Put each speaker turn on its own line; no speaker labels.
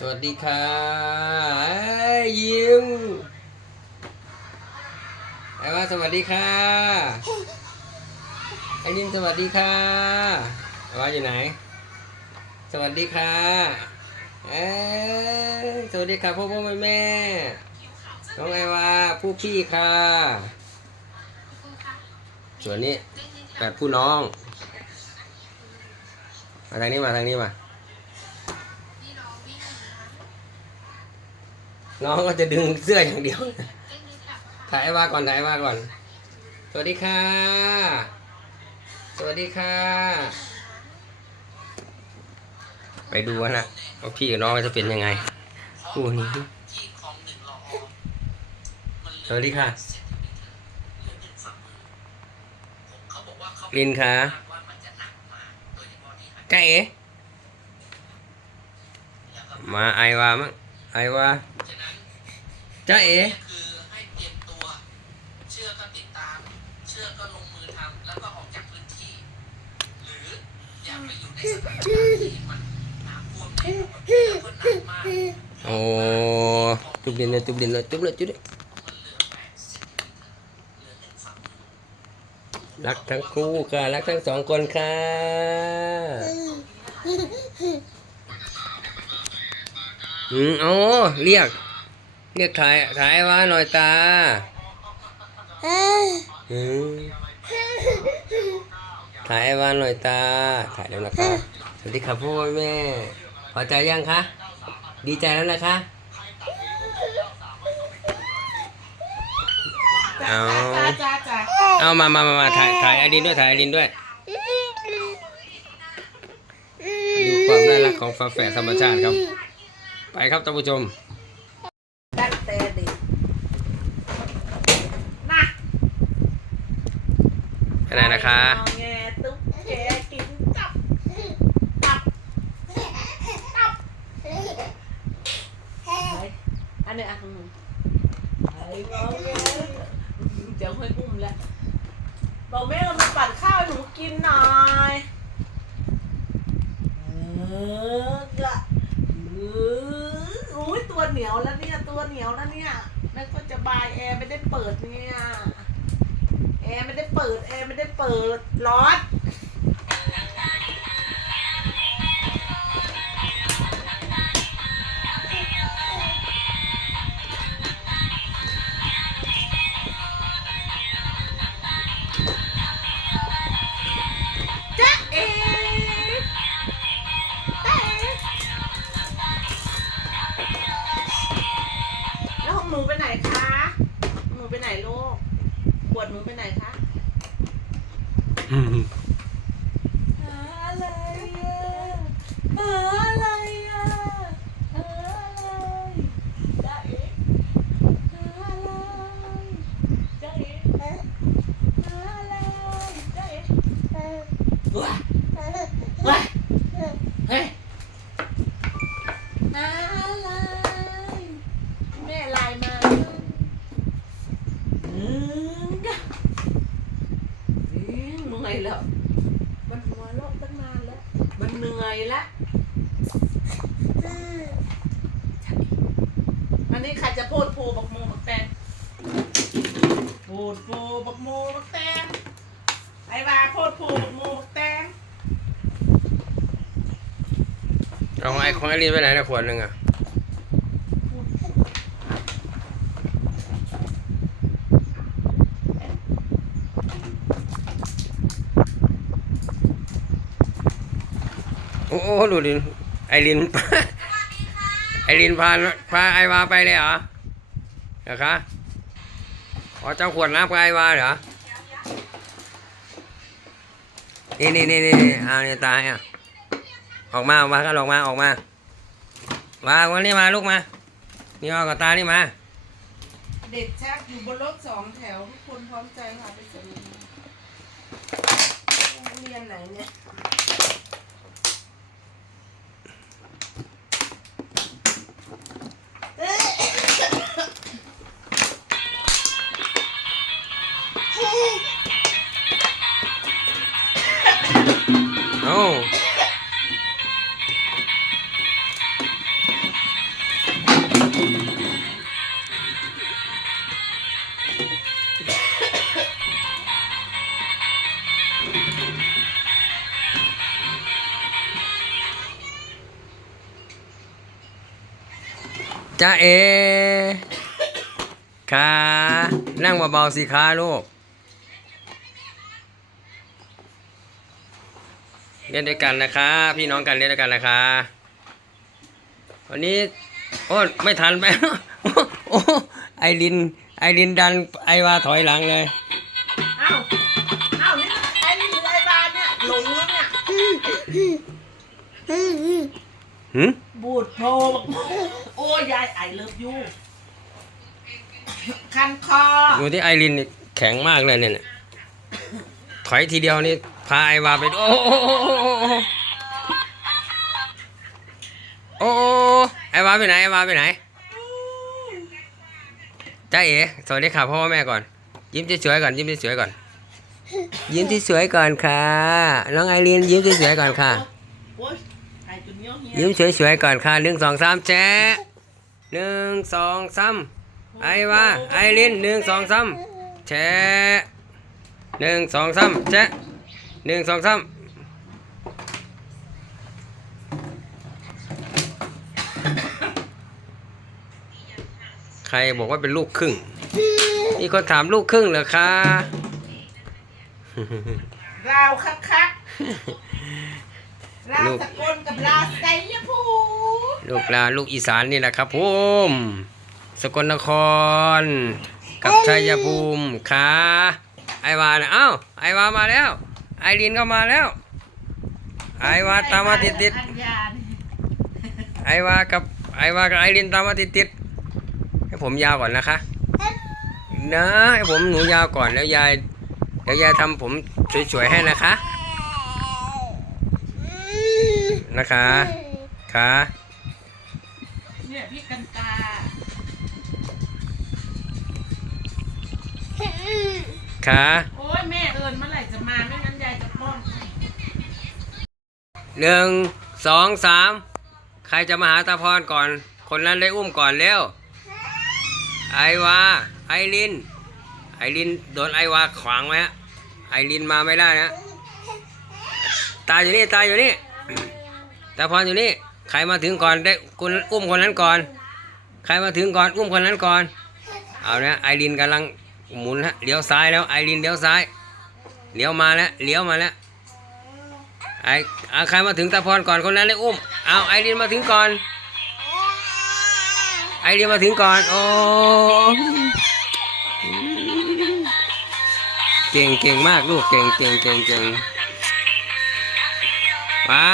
สวัสดีค่ะยิ้มไอ้ว่าสวัสดีค่ะไอ้นิมสวัสดีค่ะไอ้ว่าอยู่ไหน สวัสดีค่ะเอ้สวัสดีค่ะพ่อพ่อแม่แม่น้องไอวาผู้พี่ค่ะส่วนนี้แปดผู้น้องมาทางนี้มาทางนี้มา น้องก็จะดึงเสื้ออย่างเดียวถ่ายว่าก่อนถ่ายว่าก่อน สวัสดีค่ะ สวัสดีค่ะ ไปดูนะว่าพี่กับน้องจะเป็นยังไงคู่นี้ สวัสดีค่ะลินค่ะจ้เอ๋มาไอวามั้งไอวา จ้าเอ๋
คือให้เตรียมตัว เชื่อก็ติดตาม เชื่อก็ลงมือทำแล้วก็ออกจากพื้นที่ หรืออย่าไปอยู่ในสถานการณ์ที่มันน้ำท่วมในแล้วก็หนักมาก
โอ้จุบดินเลยจุบดินเลยจุบเลยจุบเลย
มันเหลือแปดสิบเหลือหนึ่งฝั่ง
รักทั้งคู่ค่ะรักทั้งสองคนค่ะอืมโอ้เรียก เรียกถ่ายถ่ายไอ้วาหน่อยตาอืมถ่ายไอ้วาหน่อยตา ถ่ายแล้วนะคะสวัสดีครับพ่อแม่ พอใจยังคะ ดีใจแล้วนะคะเอา
จ้าจ้าจ้า
เอามามามามาถ่ายถ่ายไอดินด้วยถ่ายไอดินด้วย ดูความน่ารักของฝาแฝดธรรมชาติครับ ไปครับท่านผู้ชม
ตั้งแต่เด็กมา
ไปไหนนะคะ
เอแงตุ๊กแกกินตับตับตับไปอันนี้อะของหนูไอ้บอแม่เดี๋ยวค่อยอุ้มแล้วบอกแม่เรามาปัดข้าวให้หนูกินหน่อยเออละเอออุ้ยตัวเหนียวแล้วเนี่ยตัวเหนียวแล้วเนี่ยแล้วก็จะบายแอร์ไม่ได้เปิดเนี่ย แอร์ไม่ได้เปิดแอร์ไม่ได้เปิดร้อน วดหนูไปไหนคะ หาอะไรอะหาอะไรอะหาอะไรจ๊ะเอ๋หาอะไรจ๊ะเอ๋หาอะไรจ๊ะเอ๋ว้าว้าเฮ้ยหาอะไรแม่ไลน์มาอืมกะอืมเมื่อย แล้ว มันหัวเราะตั้งนานแล้ว มันเหนื่อยแล้วอันนี้ใครจะโพดโพบักโมบักแตงโพดโพบักโมบักแตงไอ้ว่าโพดโพบักโมบักแตง
เอาของไอของไอรินไปไหนนะขวดหนึ่งอะ โอ้โหดูดินไอรินไอรินพาพาไอวาไปเลยเหรอเหรอคะอ๋อเจ้าขวดน้ำกับไอวาเหรอนี่นี่นี่นี่เอาเนี่ยตายอะออกมาออกมาก็ออกมาออกมามาวันนี้มาลูกมานี่มากับตานี่มา
เด็กชักอยู่บนรถสองแถวทุกคนพร้อมใจค่ะไปส่งโรงเรียนไหนเนี่ย
จ้าเอค่ะนั่งเบาๆสิคะลูก เล่นด้วยกันนะคะ พี่น้องกันเล่นด้วยกันนะคะ วันนี้ โอ้ไม่ทันไปโอ้ไอริน ไอรินดันไอวาถอยหลังเลย
เอ้าเอ้านี่ไอ้นี่ไอ้บานเนี่ยหลงแล้วเนี่ย
หืม
บูดโพบอกโอ้ยายไอเลิฟยูคันคอ
ดูที่ไอรินนี่แข็งมากเลยเนี่ยถอยทีเดียวนี่ พาไอวาไปโอ้โอ้โอ้โอ้โอ้โอ้ไอวาไปไหนไอวาไปไหนจ้าเอ๋สวัสดีค่ะพ่อแม่ก่อน ยิ้มสวยๆก่อนยิ้มสวยๆก่อน ยิ้มสวยๆก่อนค่ะน้องไอรินยิ้มสวยๆก่อนค่ะ
ยิ้
มสวยๆก่อนค่ะหนึ่งสองสามแชะหนึ่งสองสามไอวาไอรินหนึ่งสองสามแชะหนึ่งสองสามแชะ หนึ่งสองสามใครบอกว่าเป็นลูกครึ่ง มีคนถามลูกครึ่งเหรอคะ
ลาวคักคักลาวสกลกับลาวไสยภูมิ
ลูกลาลูกอีสานนี่แหละครับผมสกลนคร กับชัยภูมิขาไอวานะเอ้าไอวามาแล้ว ไอรินก็มาแล้ว ไอวาตามมาติดติด
อัญญาเนี่ย
ๆไอวากับไอวากับไอรินตามมาติดติดๆให้ผมยาวก่อนนะคะ นะให้ผมหนูยาวก่อนแล้วยายเดี๋ยวยายทำผมสวยๆให้นะคะ นะคะค่ะ
เนี่ยพี่กันตา
ค่ะ
โอ้ยแม่เอิญเมื่อไหร่จะมาไม่งั้นยายจะป้อนให้
หนึ่งสองสามใครจะมาหาตาพรก่อน คนนั้นได้อุ้มก่อนเร็วไอวาไอริน ไอรินโดนไอวาขวางไว้ฮะไอรินมาไม่ได้นะตาอยู่นี่ตาอยู่นี่ตาพรอยู่นี่ใครมาถึงก่อนได้คุณอุ้มคนนั้นก่อน ใครมาถึงก่อนอุ้มคนนั้นก่อน เอาเนะไอรินกำลังหมุนฮะเลี้ยวซ้ายแล้วไอรินเลี้ยวซ้ายเลี้ยวมาแล้วเลี้ยวมาแล้ว ไอ้อาใครมาถึงตาพรก่อนคนนั้นได้อุ้ม เอาไอรินมาถึงก่อน ไอรินมาถึงก่อน โอ้ เก่งเก่งมากลูก เก่งเก่งเก่งเก่งมา